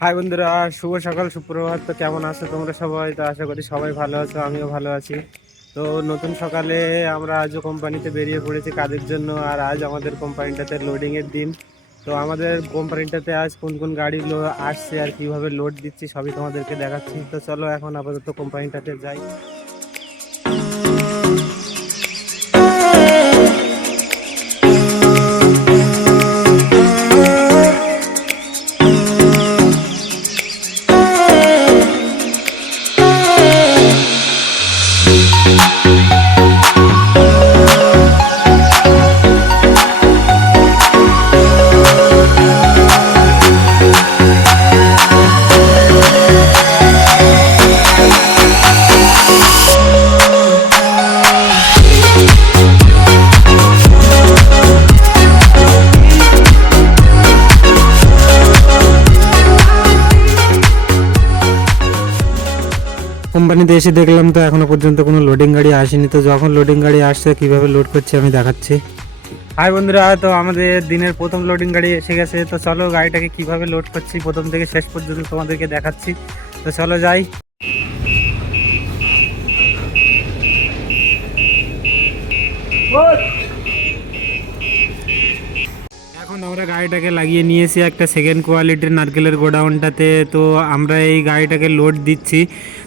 High বন্ধুরা, শুভ সকাল সুপ্রভাত। তো কেমন আছো তোমরা সবাই? তো আশা করি সবাই ভালো আছো, আমিও ভালো আছি। তো নতুন সকালে আমরা আজও কোম্পানিতে বেরিয়ে পড়েছি কাজের জন্য। আর আজ আমাদের কোম্পানিটাতে লোডিং এর দিন। তো আমাদের কোম্পানিটাতে আজ কোন কোন গাড়ি আসছে আর কিভাবে লোড দিচ্ছি সবই তোমাদেরকে দেখাচ্ছি। তো চলো এখন আপাতত কোম্পানিটাতে যাই। কোম্পানিতে এসে দেখলাম তো এখনো পর্যন্ত কোনো লোডিং গাড়ি আসেনি। তো যখন লোডিং গাড়ি আসছে কিভাবে লোড করছি আমি দেখাচ্ছি। হাই বন্ধুরা, তো আমাদের দিনের প্রথম লোডিং গাড়ি এসে গেছে। তো চলো গাড়িটাকে কিভাবে লোড করছি প্রথম থেকে শেষ পর্যন্ত তোমাদেরকে দেখাচ্ছি। তো চলো যাই। এখন আমরা গাড়িটাকে লাগিয়ে নিয়েছি একটা সেকেন্ড কোয়ালিটির নারকেলের গোডাউনটাতে। তো আমরা এই গাড়িটাকে লোড দিচ্ছি।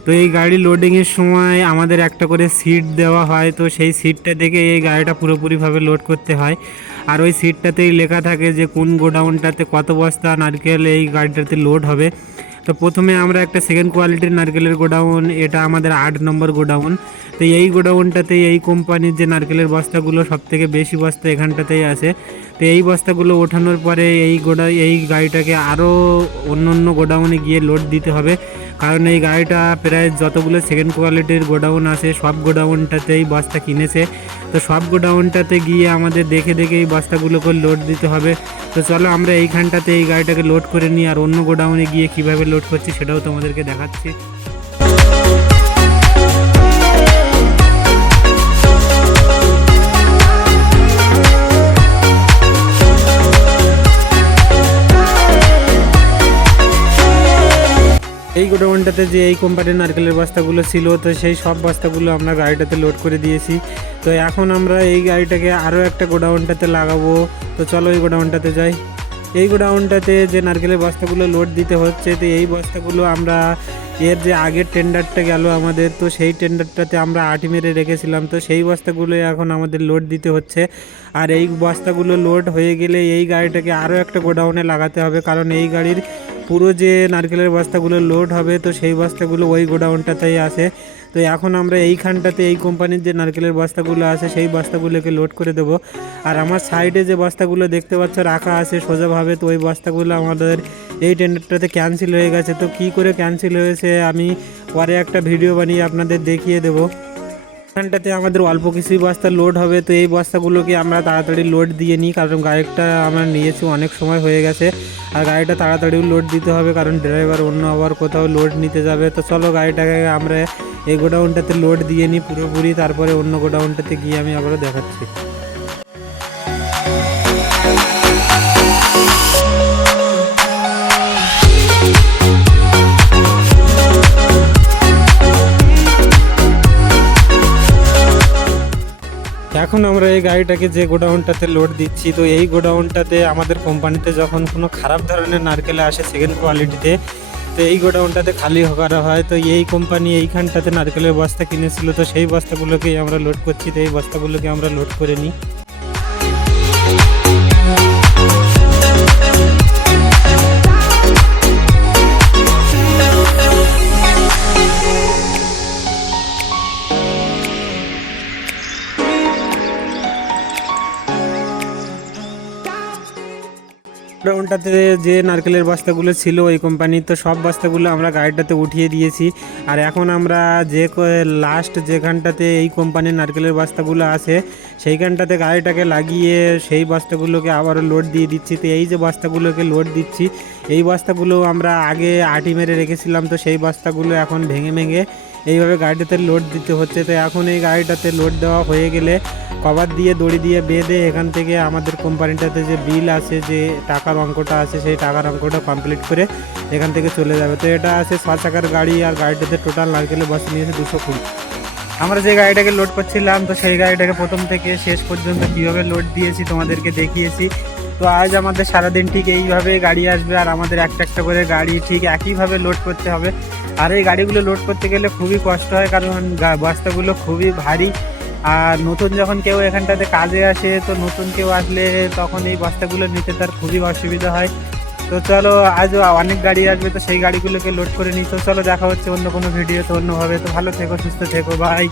তো এই গাড়ি লোডিংয়ের সময় আমাদের একটা করে সিট দেওয়া হয়। তো সেই সিটটা দেখে এই গাড়িটা পুরোপুরিভাবে লোড করতে হয়। আর ওই সিটটাতেই লেখা থাকে যে কোন গোডাউনটাতে কত বস্তা নারকেল এই গাড়িটাতে লোড হবে। তো প্রথমে আমরা একটা সেকেন্ড কোয়ালিটির নারকেলের গোডাউন, এটা আমাদের 8 নম্বর গোডাউন। তো এই গোডাউনটাতে এই কোম্পানির যে নারকেলের বস্তাগুলো সব থেকে বেশি বস্তা এখানটাতেই আছে। তো এই বস্তাগুলো ওঠানোর পরে এই গাড়িটাকে আরও অন্য অন্য গোডাউনে গিয়ে লোড দিতে হবে। কারণ এই গাড়িটা প্রায় যতগুলো সেকেন্ড কোয়ালিটির গোডাউন আছে সব গোডাউনটাতেই বস্তা কিনেছে। তো সব গোডাউনটাতে গিয়ে আমাদের দেখে দেখে এই বস্তাগুলোকে লোড দিতে হবে। তো চলো আমরা এইখানটাতে এই গাড়িটাকে লোড করে নিই, আর অন্য গোডাউনে গিয়ে কিভাবে লোড করছি সেটাও তোমাদেরকে দেখাচ্ছি। এই গোডাউনটাতে যে এই কোম্পানির নারকেলের বস্তাগুলো ছিল, তো সেই সব বস্তাগুলো আমরা গাড়িটাতে লোড করে দিয়েছি। তো এখন আমরা এই গাড়িটাকে আরও একটা গোডাউনটাতে লাগাবো। তো চলো এই গোডাউনটাতে যাই। এই গোডাউনটাতে যে নারকেলের বস্তাগুলো লোড দিতে হচ্ছে, তো এই বস্তাগুলো আমরা এর যে আগের টেন্ডারটা গেল আমাদের, তো সেই টেন্ডারটাতে আমরা আটি মেরে রেখেছিলাম। তো সেই বস্তাগুলো এখন আমাদের লোড দিতে হচ্ছে। আর এই বস্তাগুলো লোড হয়ে গেলে এই গাড়িটাকে আরও একটা গোডাউনে লাগাতে হবে, কারণ এই গাড়ির পুরো যে নারকেলের বস্তাগুলো লোড হবে তো সেই বস্তাগুলো ওই গোডাউনটাতেই আছে। তো এখন আমরা এইখানটাতে এই কোম্পানির যে নারকেলের বস্তাগুলো আছে সেই বস্তাগুলোকে লোড করে দেবো। আর আমার সাইডে যে বস্তাগুলো দেখতে পাচ্ছ রাখা আছে সোজাভাবে, তো ওই বস্তাগুলো আমাদের এই টেন্ডারটাতে ক্যান্সেল হয়ে গেছে। তো কী করে ক্যান্সেল হয়েছে আমি পরে একটা ভিডিও বানিয়ে আপনাদের দেখিয়ে দেবো। এখানটাতে আমাদের অল্প কিছুই বস্তা লোড হবে। তো এই বস্তাগুলোকে আমরা তাড়াতাড়ি লোড দিয়ে নিই, কারণ গাড়িটা আমরা নিয়েছি অনেক সময় হয়ে গেছে। আর গাড়িটা তাড়াতাড়িও লোড দিতে হবে, কারণ ড্রাইভার অন্য আবার কোথাও লোড নিতে যাবে। তো চলো গাড়িটাকে আমরা এই গোডাউনটাতে লোড দিয়ে নিই পুরোপুরি, তারপরে অন্য গোডাউনটাতে গিয়ে আমি আবারও দেখাচ্ছি। এখন আমরা এই গাড়িটাকে যে গোডাউনটাতে লোড দিচ্ছি, তো এই গোডাউনটাতে আমাদের কোম্পানিতে যখন কোনো খারাপ ধরনের নারকেল আসে সেকেন্ড কোয়ালিটিতে, তো এই গোডাউনটাতে খালি করা হয়। তো এই কোম্পানি এইখানটাতে নারকেলের বস্তা কিনেছিল, তো সেই বস্তাগুলোকেই আমরা লোড করছি। তো এই বস্তাগুলোকে আমরা লোড করে নিই। গোডাউনটাতে যে নারকেলের বস্তাগুলো ছিল ওই কোম্পানির, তো সব বস্তাগুলো আমরা গাড়িটাতে উঠিয়ে দিয়েছি। আর এখন আমরা যে লাস্ট যেখানটাতে এই কোম্পানির নারকেলের বস্তাগুলো আছে সেইখানটাতে গাড়িটাকে লাগিয়ে সেই বস্তাগুলোকে আবারও লোড দিয়ে দিচ্ছি। তো এই যে বস্তাগুলোকে লোড দিচ্ছি, এই বস্তাগুলো আমরা আগে আটি মেরে রেখেছিলাম, তো সেই বস্তাগুলো এখন ভেঙে ভেঙে এইভাবে গাড়িটাতে লোড দিতে হচ্ছে। তো এখন এই গাড়িটাতে লোড দেওয়া হয়ে গেলে কভার দিয়ে দড়ি দিয়ে বেঁধে এখান থেকে আমাদের কোম্পানিটাতে যে বিল আছে, যে টাকার অঙ্কটা আছে, সেই টাকার অঙ্কটা কমপ্লিট করে এখান থেকে চলে যাবে। তো এটা আছে 6 চাকার গাড়ি, আর গাড়িটাতে টোটাল নারকেলের বস্তা নিয়েছে 220। আমরা যে গাড়িটাকে লোড করছিলাম, তো সেই গাড়িটাকে প্রথম থেকে শেষ পর্যন্ত কীভাবে লোড দিয়েছি তোমাদেরকে দেখিয়েছি। তো আজ আমাদের সারাদিন ঠিক এইভাবে গাড়ি আসবে, আর আমাদের একটা একটা করে গাড়ি ঠিক একইভাবে লোড করতে হবে। আর এই গাড়িগুলো লোড করতে গেলে খুবই কষ্ট হয়, কারণ বস্তাগুলো খুবই ভারী। আর নতুন যখন কেউ এখানটাতে কাজে আসে, তো নতুন কেউ আসলে তখন এই বস্তাগুলো নিতে তার খুবই অসুবিধা হয়। তো চলো, আজ অনেক গাড়ি আসবে, তো সেই গাড়িগুলোকে লোড করে নিই। তো চলো, দেখা হচ্ছে অন্য কোনো ভিডিওতে অন্যভাবে। তো ভালো থেকো, সুস্থ থেকো, বাই।